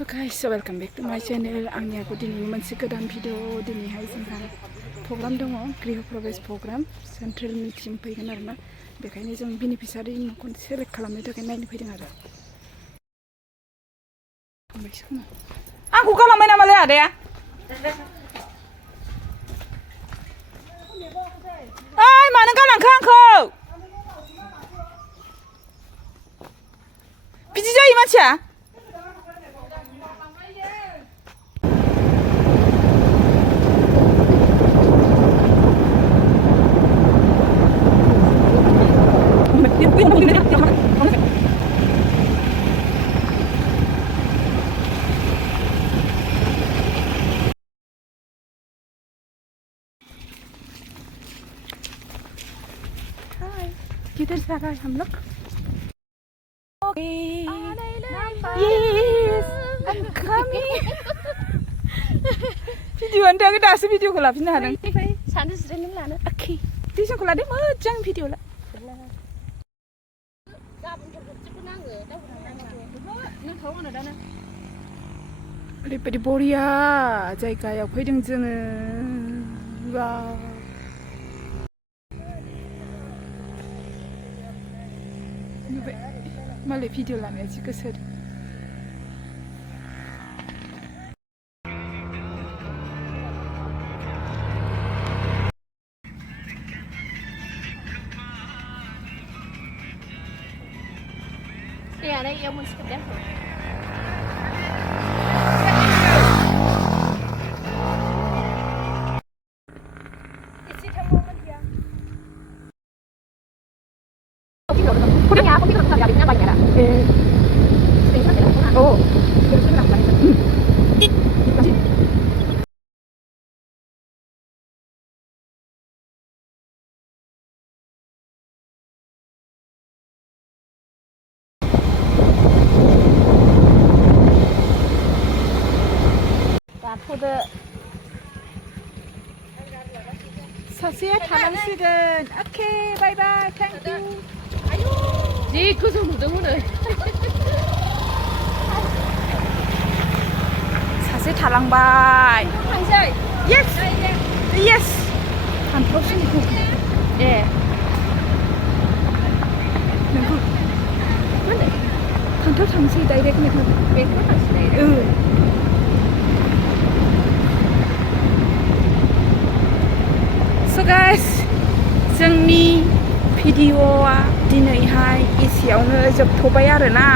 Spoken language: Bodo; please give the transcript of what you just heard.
So guys, welcome back to my channel. आंनियाबो दिनै मोनसे गोदान भिडिअ दिनैहाय जोंहा प्रग्राम दङ गृह प्रवेश प्रग्राम सेन्ट्रेल मिटिं फैगोन आरोना बेखायनो जों बेनिफिसियारि न'खौ सेलेक्ट खालामनो थाखाय नायनो फैदों आरो आंखौ गालांबाय नामालै आदाया ओइ मानो गालांखो आंखौ बिदि जायो मानसिया किधर जा रहा है हम लोग Yes, I'm coming. Video anda ke dah video ko lapin halang. Sana sering lana. Okay. Di sana ko lade macam video la. Oरैबायदि बरिया जायगायाव फैदों जोङो वाव मालाय भिडिअ लानाया जि गोसो Ya, ada yang mau sekedar. Oh. 사실 다랑식은 오케이 바이바이 땡큐 Ji, cứ dùng đúng rồi. 사실 다랑바이 Thằng chơi. Yes Yes 한번 신고 예. 근데 한터 장시 다이렉트 그 왜 그런 당신이에요? 응 So guys, जोंनि भिडिअआ दिनैहाय एसेयावनो जोबथ'बाय आरोना